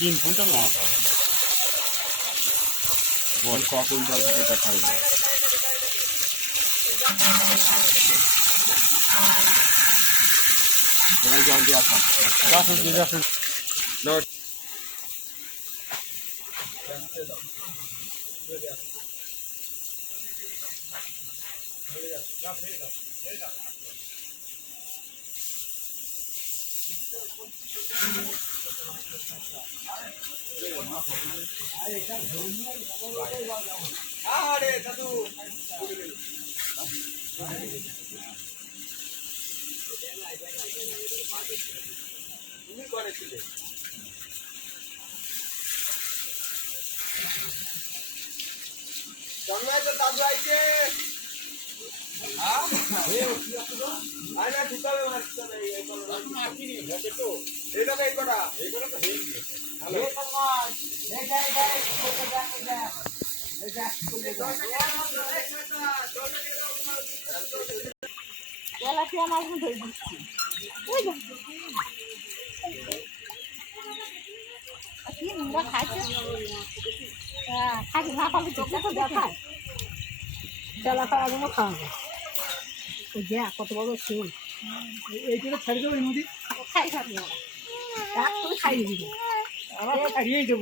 3 quintal মাছ হবে বল ক quintal হবে দেখা যাবে এবার জল দিয়ে আসা রাখুন দিয়ে রাখুন দাদু আইছে তেলা খাওয়া জন্য খাওয়া যায় কত বড় ফুল এইগুলো ছাড়ি দেবো নদী খাই খাবি খাইয়ে দিবি আবার ছাড়িয়েই দেবো